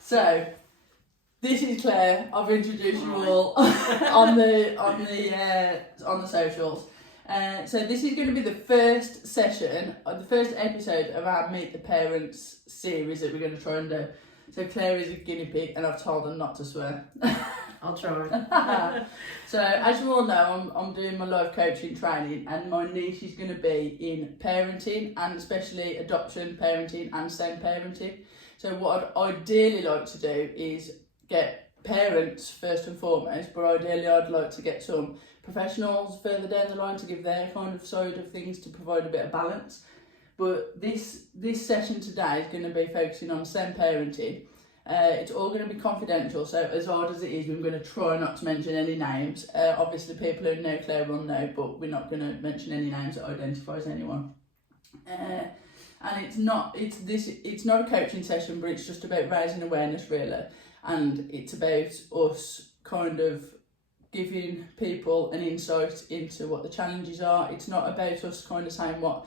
So, this is Claire. I've introduced you all on the socials. So this is going to be the first session, the first episode of our Meet the Parents series that we're going to try and do. So Claire is a guinea pig, and I've told her not to swear. I'll try. So as you all know, I'm doing my life coaching training, and my niche is going to be in parenting, and especially adoption parenting and SEN parenting. So what I'd ideally like to do is get parents first and foremost, but ideally I'd like to get some professionals further down the line to give their kind of side of things to provide a bit of balance. But this session today is going to be focusing on SEN parenting. It's all going to be confidential, so as hard as it is, we're going to try not to mention any names. Obviously people who know Claire will know, but we're not going to mention any names that identifies anyone. And it's not a coaching session, but it's just about raising awareness really, and it's about us kind of giving people an insight into what the challenges are. It's not about us kind of saying what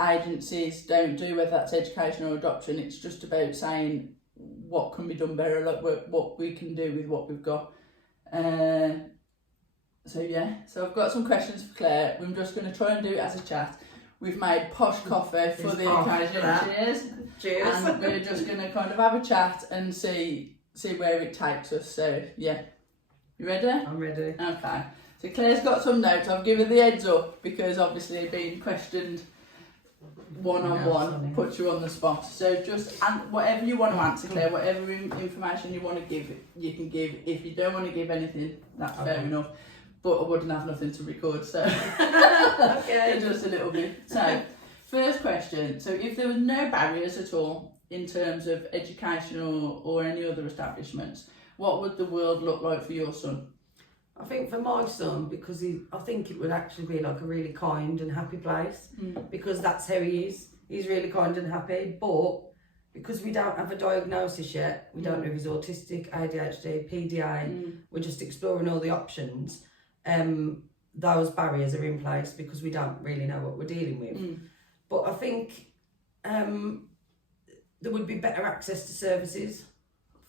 agencies don't do, whether that's education or adoption. It's just about saying what can be done better, like what we can do with what we've got. So I've got some questions for Claire. We're just going to try and do it as a chat. We've made posh coffee for the occasion. Cheers. Cheers. And we're just going to kind of have a chat and see where it takes us. So, yeah. You ready? I'm ready. Okay. So Claire's got some notes. I've given the heads up because obviously being questioned one-on-one puts you on the spot. So just whatever you want to answer, Claire, whatever information you want to give, you can give. If you don't want to give anything, that's fair enough. But I wouldn't have nothing to record, so okay. Just a little bit. So, first question. So, if there were no barriers at all in terms of education or any other establishments, what would the world look like for your son? I think for my son, because I think it would actually be like a really kind and happy place, because that's how he is. He's really kind and happy, but because we don't have a diagnosis yet, we don't know if he's autistic, ADHD, PDA, we're just exploring all the options. Those barriers are in place because we don't really know what we're dealing with. But I think there would be better access to services,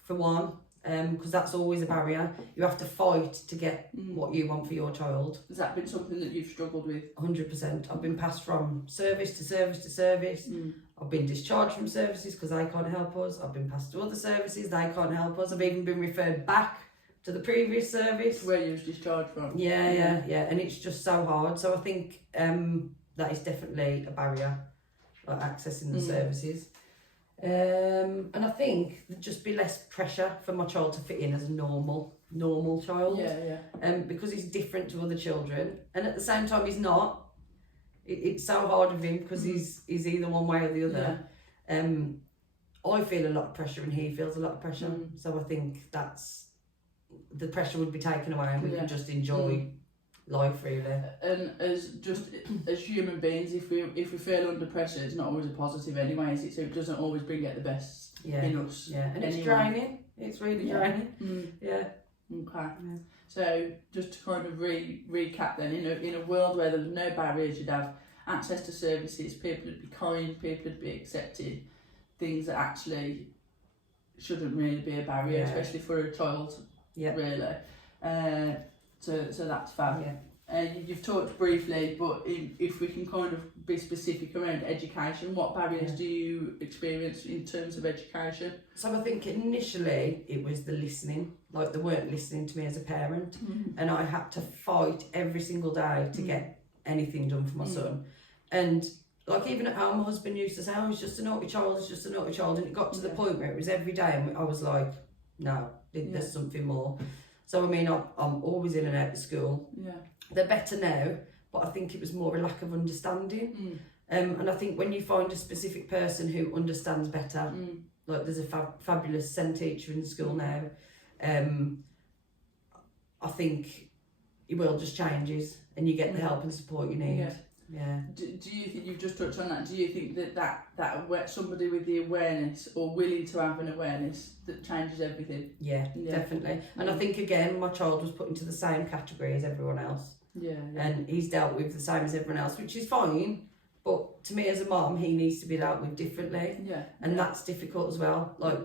for one, because that's always a barrier. You have to fight to get what you want for your child. Has that been something that you've struggled with? 100%. I've been passed from service to service to service. I've been discharged from services because they can't help us. I've been passed to other services, they can't help us. I've even been referred back to the previous service. Where you was discharged from? Yeah. And it's just so hard. So I think that is definitely a barrier, like accessing the services. And I think there'd just be less pressure for my child to fit in as a normal child. Because he's different to other children, and at the same time he's not. It's so hard with him because he's either one way or the other. I feel a lot of pressure and he feels a lot of pressure. So I think the pressure would be taken away and we can just enjoy life really. And as human beings, if we feel under pressure, it's not always a positive anyway, is it? So it doesn't always bring out the best in us. Yeah, and it's draining. It's really draining. Okay. Yeah. So just to kind of recap then, in a world where there's no barriers, you'd have access to services, people would be kind, people would be accepted, things that actually shouldn't really be a barrier, especially for a child. Really. So that's fab. You've talked briefly, but if we can kind of be specific around education, what barriers do you experience in terms of education? So I think initially it was the listening, like they weren't listening to me as a parent, and I had to fight every single day to get anything done for my son. And like even at home, my husband used to say, "Oh, he's just a naughty child, he's just a naughty child," and it got to the point where it was every day, and I was like, "No, there's something more." So I mean, I'm always in and out of school. They're better now, but I think it was more a lack of understanding. And I think when you find a specific person who understands better, like there's a fabulous SEN teacher in school now, I think your world just changes and you get the help and support you need. Do you think, you've just touched on that, do you think that somebody with the awareness or willing to have an awareness that changes everything? Yeah. Definitely. And I think again my child was put into the same category as everyone else. And he's dealt with the same as everyone else, which is fine, But to me as a mom, he needs to be dealt with differently. Yeah. And that's difficult as well. Like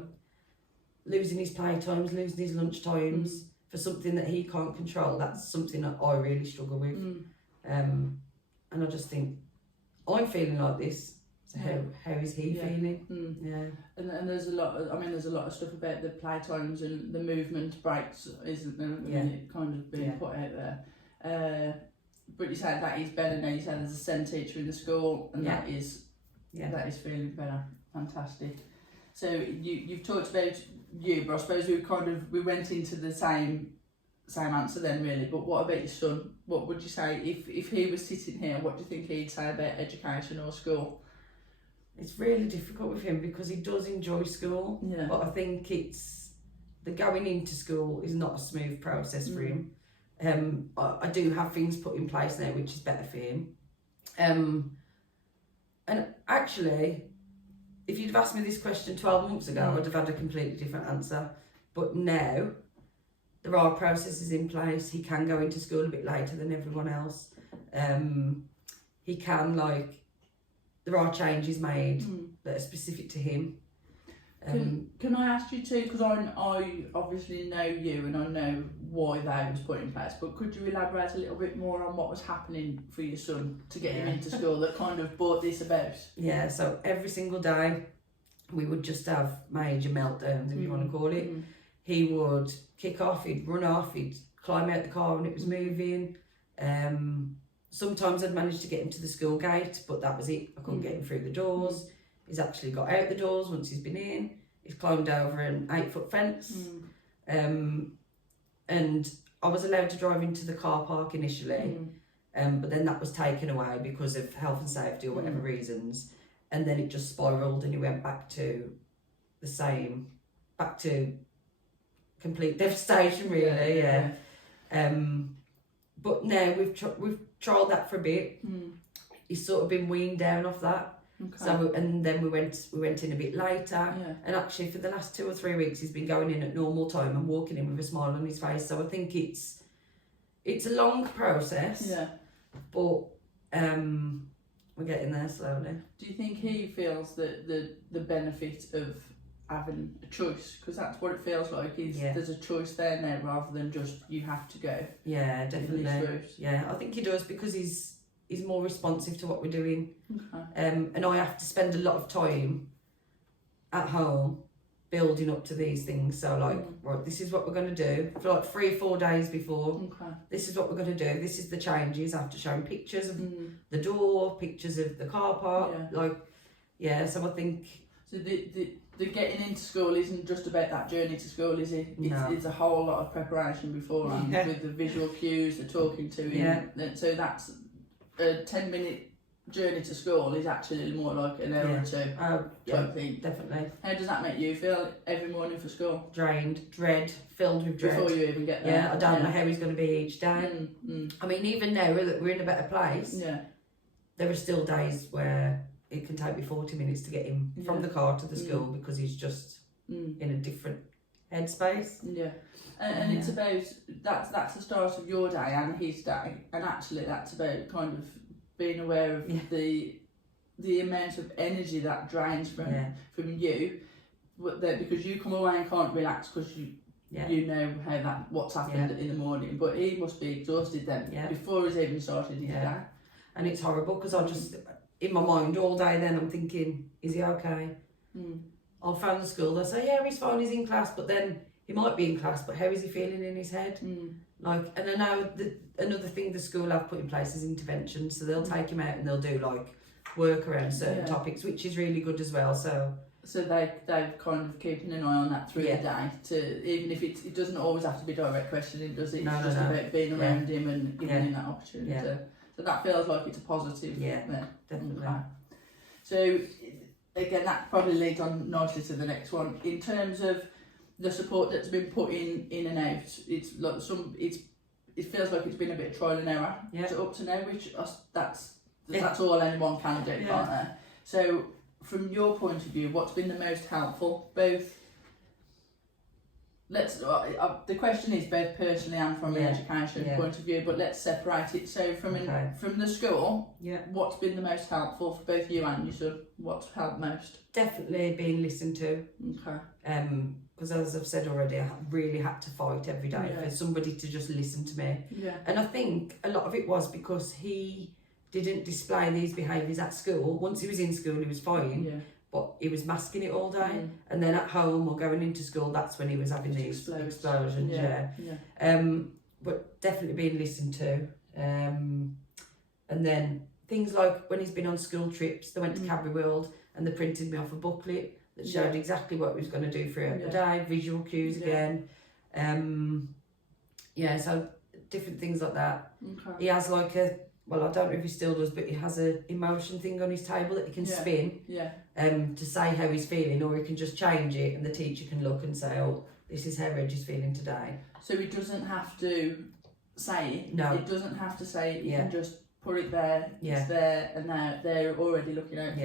losing his playtimes, losing his lunch times for something that he can't control. That's something that I really struggle with. And I just think, I'm feeling like this. So how is he feeling? Yeah. And there's a lot of, there's a lot of stuff about the playtimes and the movement breaks, isn't there? It kind of being put out there. But you said that is better now. You said there's a SEN teacher in the school, and that is feeling better. Fantastic. So you've talked about you, but I suppose we went into the same answer then, really. But what about your son? What would you say if he was sitting here? What do you think he'd say about education or school? It's really difficult with him because he does enjoy school, but I think it's the going into school is not a smooth process for him. I do have things put in place now which is better for him. And actually, if you'd have asked me this question 12 months ago, I'd have had a completely different answer. But now, there are processes in place. He can go into school a bit later than everyone else. He can, there are changes made that are specific to him. Can I ask you too, because I obviously know you and I know why they was put in place, but could you elaborate a little bit more on what was happening for your son to get him into school that kind of brought this about? Yeah, so every single day we would just have major meltdowns, if you want to call it. He would kick off, he'd run off, he'd climb out the car when it was moving. Sometimes I'd managed to get him to the school gate, but that was it. I couldn't get him through the doors. He's actually got out the doors once he's been in. He's climbed over an 8-foot fence. And I was allowed to drive into the car park initially, but then that was taken away because of health and safety or whatever reasons. And then it just spiralled and he went back to complete devastation, really. But now we've trialled that for a bit. He's sort of been weaned down off that. Okay. So and then we went in a bit later, and actually for the last 2 or 3 weeks he's been going in at normal time and walking in with a smile on his face. So I think it's a long process, but we're getting there slowly. Do you think he feels that the benefit of having a choice, because that's what it feels like, is there's a choice there now rather than just you have to go? Yeah, definitely. Yeah, I think he does because he's more responsive to what we're doing. And I have to spend a lot of time at home building up to these things. So right, this is what we're going to do for 3 or 4 days before. This is what we're going to do. This is the changes. I have to show him pictures of the door, pictures of the car park. So I think... So the getting into school isn't just about that journey to school, is it? It's a whole lot of preparation beforehand with the visual cues, the talking to him. So that's a 10-minute journey to school is actually more like an hour or two type thing. Definitely. How does that make you feel every morning for school? Drained, filled with dread. Before you even get there. Yeah, I don't know how he's going to be each day. I mean, even now that we're in a better place, there are still days where it can take me 40 minutes to get him from the car to the school because he's just in a different headspace. And it's about that's the start of your day and his day, and actually that's about kind of being aware of the amount of energy that drains from you, because you come away and can't relax because you know what's happened in the morning, but he must be exhausted then before he's even started his day. And it's horrible because I just in my mind all day then I'm thinking, is he okay? I'll phone the school, they'll say he's fine, he's in class, but then he might be in class, but how is he feeling in his head? And I know another thing the school have put in place is intervention, so they'll take him out and they'll do work around certain topics, which is really good as well. So they're kind of keeping an eye on that through the day, to even if it doesn't always have to be direct questioning, does it? It's just about being around him and giving him that opportunity. So that feels like it's a positive. There. Definitely. Okay. So again, that probably leads on nicely to the next one. In terms of the support that's been put in and out, it's like it feels like it's been a bit of trial and error up to now, which that's all anyone can do, can't they? So from your point of view, what's been the most helpful, both the question is both personally and from an education point of view, but let's separate it. So from the school, what's been the most helpful for both you and your son? What's helped most? Definitely being listened to. Okay. Because as I've said already, I really had to fight every day for somebody to just listen to me. Yeah. And I think a lot of it was because he didn't display these behaviours at school. Once he was in school, he was fine. Yeah. But he was masking it all day, and then at home or going into school, that's when he was having these explosions. But definitely being listened to, and then things like when he's been on school trips, they went to Cadbury World and they printed me off a booklet that showed exactly what he was going to do throughout the day, visual cues again. So different things like that. Okay. He has like a, well, I don't know if he still does, but he has a emotion thing on his table that he can spin to say how he's feeling, or he can just change it and the teacher can look and say, oh, this is how Reggie's feeling today. So he doesn't have to say it. No. It doesn't have to say it. You can just put it there. It's there, and they're already looking out for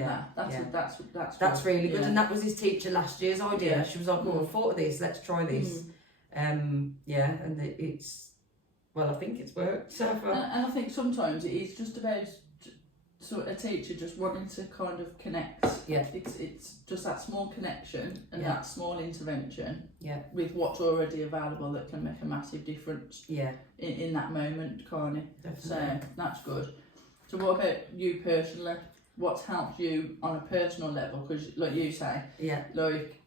that. That's really good. And that was his teacher last year's idea. She was like, oh, I thought of this. Let's try this. And it's. Well, I think it's worked so far. And I think sometimes it is just about a teacher just wanting to kind of connect. Yeah. It's just that small connection and that small intervention with what's already available that can make a massive difference in that moment, can't it? Definitely. So that's good. So what about you personally? What's helped you on a personal level? Because like you say, like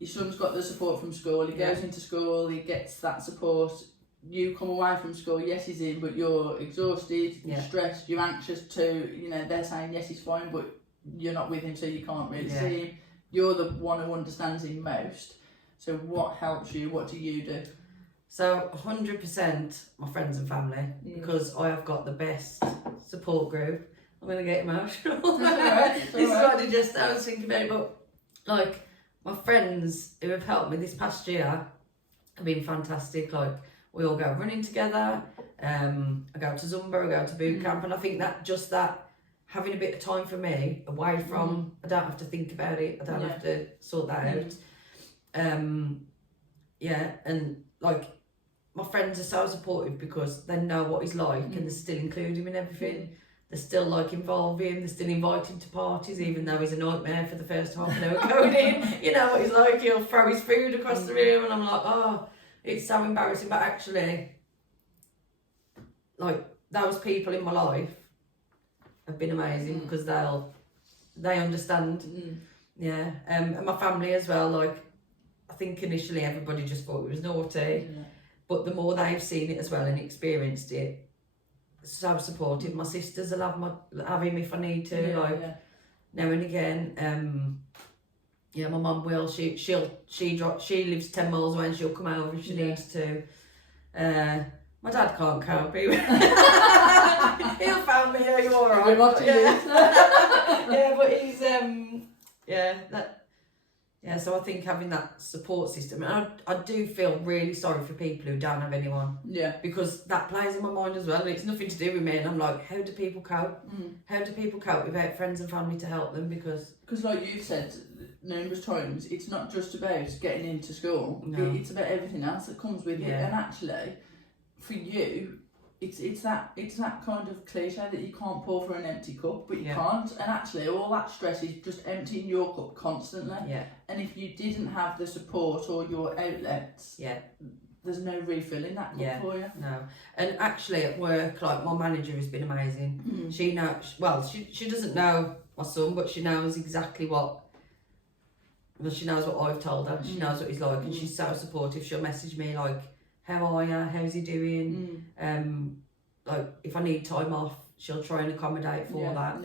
your son's got the support from school, he goes into school, he gets that support. You come away from school, yes he's in, but you're exhausted, you're stressed, you're anxious too, they're saying yes he's fine, but you're not with him so you can't really see him. You're the one who understands him most. So what helps you? What do you do? So 100% my friends and family, because I have got the best support group. I'm going to get emotional. This is what I was thinking about, but like my friends who have helped me this past year have been fantastic. Like, we all go running together, I go to Zumba, I go to boot camp, and I think that having a bit of time for me, away from, I don't have to think about it, I don't have to sort that out. And like, my friends are so supportive because they know what he's like and they still include him in everything. They still like involve him, they still invite him to parties even though he's a nightmare for the first half an hour going in. You know what he's like, he'll throw his food across the room and I'm like, oh, it's so embarrassing. But actually, like, those people in my life have been amazing because they understand. And my family as well. Like, I think initially everybody just thought it was naughty, but the more they've seen it as well and experienced it, so supportive. My sisters will have him if I need to, now and again. My mum will. She lives 10 miles away and she'll come over if she needs to. My dad can't cope. He'll phone me, are you alright? But he's so I think having that support system, and I do feel really sorry for people who don't have anyone. Because that plays in my mind as well, and it's nothing to do with me, and I'm like, how do people cope? How do people cope without friends and family to help them? Because like you've said numerous times, it's not just about getting into school, it's about everything else that comes with it. And actually, for you, it's that kind of cliche that you can't pour from an empty cup, but you can't. And actually, all that stress is just emptying your cup constantly. And if you didn't have the support or your outlets, there's no refilling that cup for you. No. And actually, at work, like, my manager has been amazing. She knows. Well, she doesn't know my son, but she knows exactly what. Well, she knows what I've told her. She knows what he's like, and she's so supportive. She'll message me like, how are you? How's he doing? Like, if I need time off, she'll try and accommodate for that.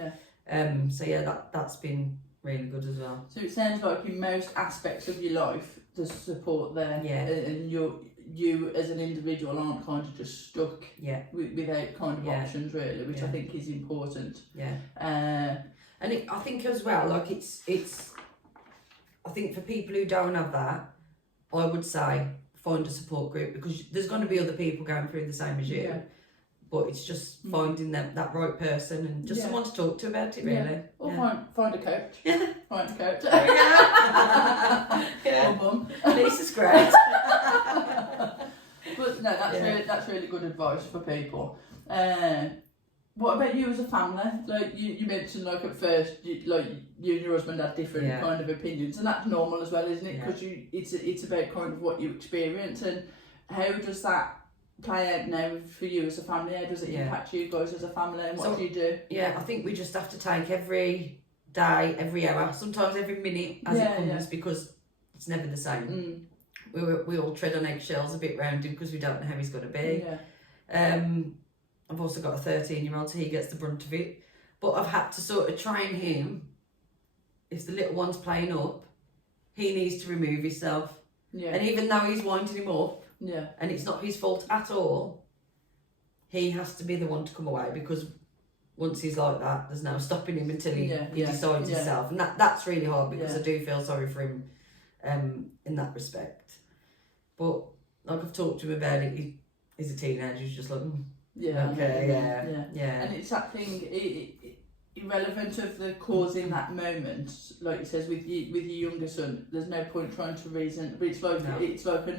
That's been really good as well. So it sounds like in most aspects of your life, there's support there, and you as an individual aren't kind of just stuck without kind of options really, which I think is important. And I think as well, like, it's. I think for people who don't have that, I would say find a support group, because there's going to be other people going through the same as you. But it's just finding that right person and just someone to talk to about it, really. Or find a coach. Find a coach. There we go. Or mum. Lisa's great. good advice for people. What about you as a family? Like you mentioned, like at first, you and your husband had different kind of opinions, and that's normal as well, isn't it? Because it's about kind of what you experience, and how does that play out now for you as a family? How does it impact you guys as a family, and what do you do? Yeah, I think we just have to take every day, every hour, sometimes every minute as it comes, because it's never the same. We all tread on eggshells a bit round him because we don't know how he's going to be. I've also got a 13-year-old, so he gets the brunt of it. But I've had to sort of train him. If the little one's playing up, he needs to remove himself. And even though he's winding him up, and it's not his fault at all, he has to be the one to come away, because once he's like that, there's no stopping him until he decides himself. And that's really hard, because I do feel sorry for him in that respect. But like I've talked to him about it, he's a teenager, he's just like, and it's that thing, irrelevant of the cause in that moment, like it says with your younger son, there's no point trying to reason, but it's like a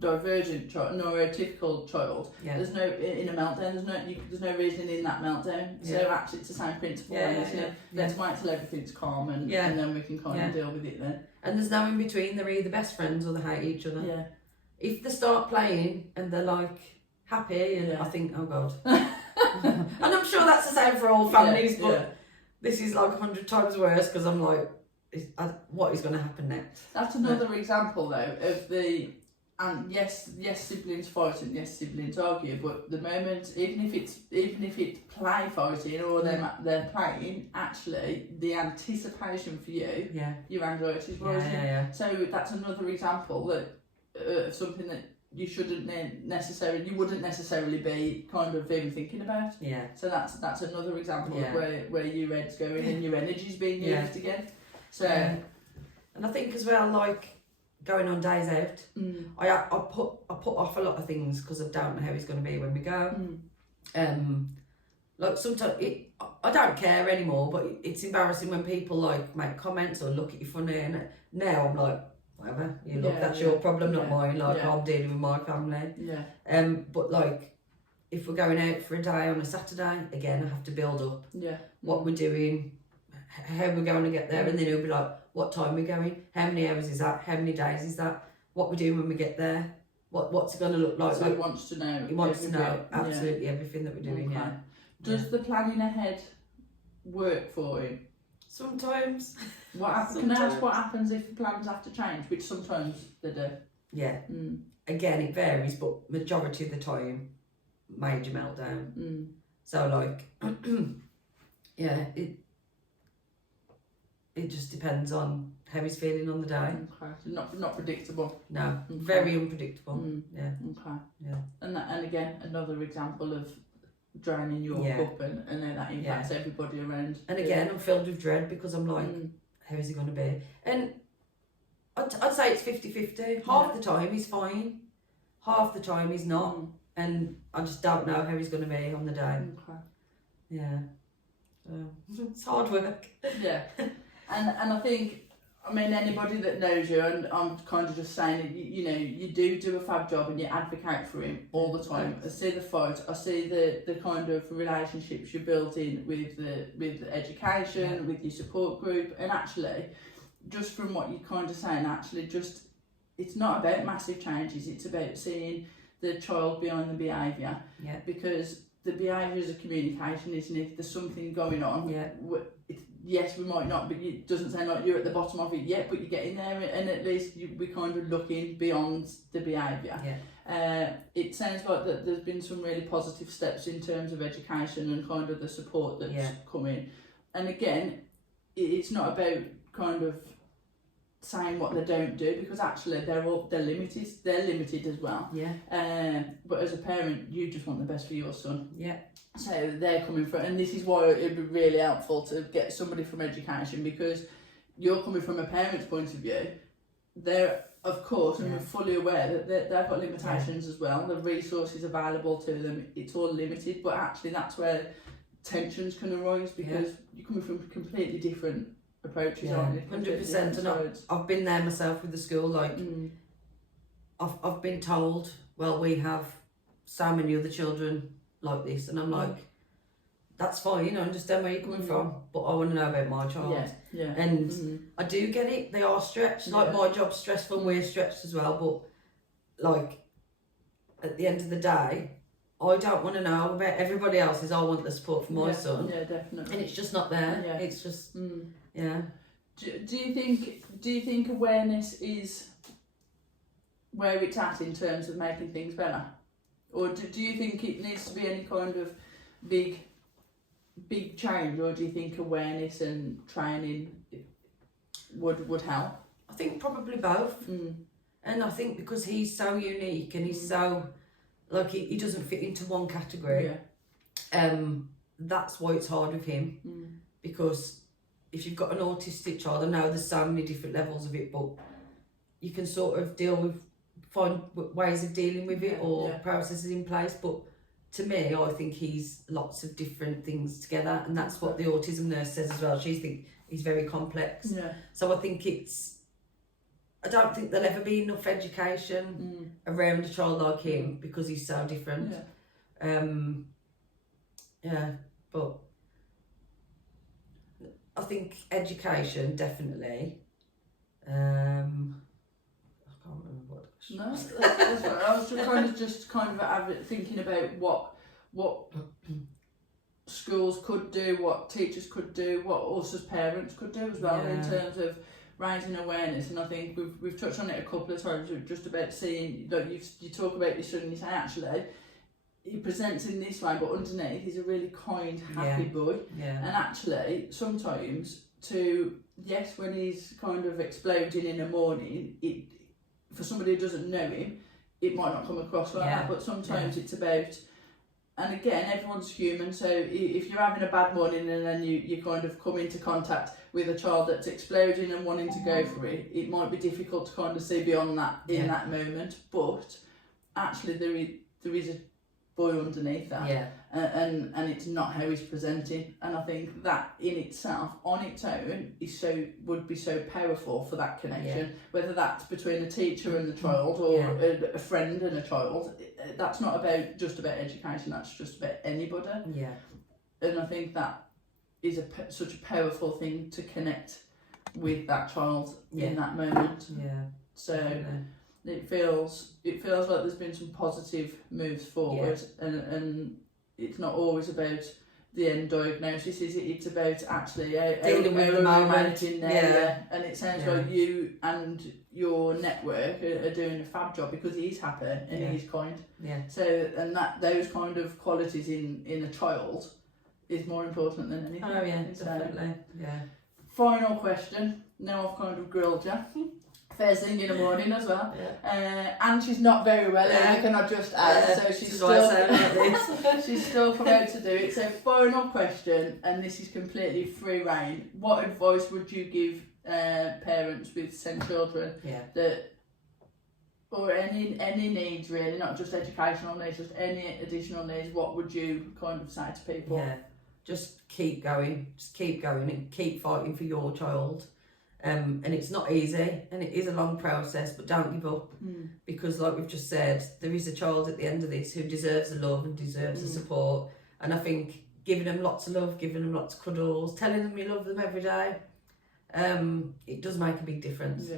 neurodivergent child, neurotypical child. There's no, in a meltdown, there's no reasoning in that meltdown. So actually it's the same principle, isn't it? Let's wait till everything's calm, and then we can kind of deal with it then. And there's no in between, they're either best friends or they hate each other. If they start playing and they're like happy, and I think, oh God. And I'm sure that's the same for all families, but this is like 100 times worse, because I'm like, what is going to happen next? That's another example though of the, and yes siblings fight and yes siblings argue, but the moment, even if it's play fighting or they're playing, actually the anticipation for you, your anxiety is rising. So that's another example that of something that you wouldn't necessarily be kind of even thinking about. So that's another example of where your head's going and your energy's being used again. So and I think as well, like going on days out, I put off a lot of things because I don't know how it's going to be when we go. Like sometimes I don't care anymore, but it's embarrassing when people like make comments or look at you funny, and now I'm like, whatever, you look, that's your problem, not mine. Like I'm dealing with my family. But like if we're going out for a day on a Saturday, again I have to build up what we're doing, how we're going to get there, and then he'll be like, what time we're going, how many hours is that, how many days is that, what we're doing when we get there, what's it going to look like. So he wants to know. He wants to know absolutely everything that we're doing. Does the planning ahead work for him? Sometimes. Can I ask what happens if the plans have to change, which sometimes they do? Again, it varies, but majority of the time, major meltdown. So like, it just depends on how he's feeling on the day. Okay, so not predictable. No, very unpredictable. And again, another example of drowning your cup, and then that impacts everybody around. And again, I'm filled with dread, because I'm like, how is he going to be? And I'd say it's 50-50. Half the time he's fine, half the time he's not, and I just don't know how he's going to be on the day. It's hard work. And I think, I mean, anybody that knows you, and I'm kind of just saying, you do a fab job, and you advocate for him all the time. I see the fight, I see the kind of relationships you're building with the education, with your support group, and actually, just from what you're kind of saying, actually just, it's not about massive changes, it's about seeing the child behind the behaviour. Because the behaviour is a communication, isn't it? There's something going on. Yes, we might not, but it doesn't sound like you're at the bottom of it yet, but you're getting there, and at least we're kind of looking beyond the behaviour. It sounds like that there's been some really positive steps in terms of education and kind of the support that's coming. And again, it's not about kind of saying what they don't do, because actually they're limited as well. But as a parent, you just want the best for your son. So they're coming from, and this is why it'd be really helpful to get somebody from education, because you're coming from a parent's point of view. They're, of course, and we're fully aware that they've got limitations as well. The resources available to them, it's all limited, but actually that's where tensions can arise, because you're coming from completely different approaches, aren't you? 100%. And I've been there myself with the school. Like, I've been told, well, we have so many other children like this, and I'm like, that's fine, I understand where you're coming from, but I want to know about my child. And I do get it, they are stretched, like my job's stressful and we're stretched as well, but like at the end of the day, I don't want to know about everybody else's. I want the support for my son. Yeah, definitely. And it's just not there. Yeah. It's just Do you think awareness is where it's at in terms of making things better, or do you think it needs to be any kind of big change, or do you think awareness and training would help? I think probably both. And I think because he's so unique and he's so like he doesn't fit into one category. That's why it's hard with him, because if you've got an autistic child, I know there's so many different levels of it, but you can sort of find ways of dealing with it or processes in place. But to me, I think he's lots of different things together, and that's what the autism nurse says as well. She thinks he's very complex. So I think I don't think there'll ever be enough education around a child like him because he's so different. But I think education definitely. I can't remember what. No, that's right. I was just kind of thinking about what schools could do, what teachers could do, what us as parents could do as well in terms of raising awareness. And I think we've touched on it a couple of times, just about seeing, like you talk about your son and you say actually he presents in this way, but underneath he's a really kind, happy boy. And actually sometimes when he's kind of exploding in the morning, for somebody who doesn't know him, it might not come across like that, but sometimes it's about, and again, everyone's human, so if you're having a bad morning and then you kind of come into contact with a child that's exploding and wanting to go for it, it might be difficult to kind of see beyond that in that moment, but actually there is a boy underneath that, and it's not how he's presenting, and I think that in itself, on its own, would be so powerful for that connection, whether that's between a teacher and the child or a friend and a child. That's not just about education, that's just about anybody. And I think that is such a powerful thing to connect with that child in that moment. So it feels like there's been some positive moves forward, and it's not always about the end diagnosis, is it? It's about actually dealing with the moment in there, and it sounds like you and your network are doing a fab job because he's happy and he's kind. So, and those kind of qualities in a child is more important than anything. Definitely. Final question. Now I've kind of grilled you. First thing in the morning as well. And she's not very well, can I just add? So she's still promoted to do it. So final question, and this is completely free reign. What advice would you give parents with SEN children or any needs really, not just educational needs, just any additional needs? What would you kind of say to people? Just keep going and keep fighting for your child. And it's not easy, and it is a long process, but don't give up, because like we've just said, there is a child at the end of this who deserves the love and deserves the support, and I think giving them lots of love, giving them lots of cuddles, telling them you love them every day, it does make a big difference.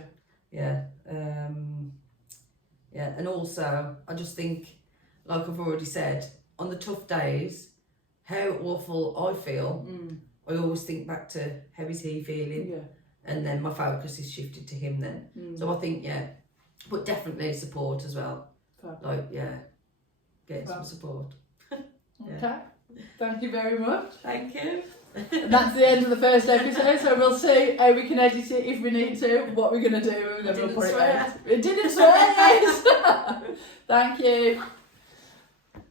And also I just think, like I've already said, on the tough days, how awful I feel, I always think back to how is he feeling, and then my focus is shifted to him then. So I think, but definitely support as well. Getting some support. Okay, thank you very much. Thank you. And that's the end of the first episode, so we'll see how we can edit it if we need to, what we're going to do. We're going to put it out. It didn't swear, yes. Thank you.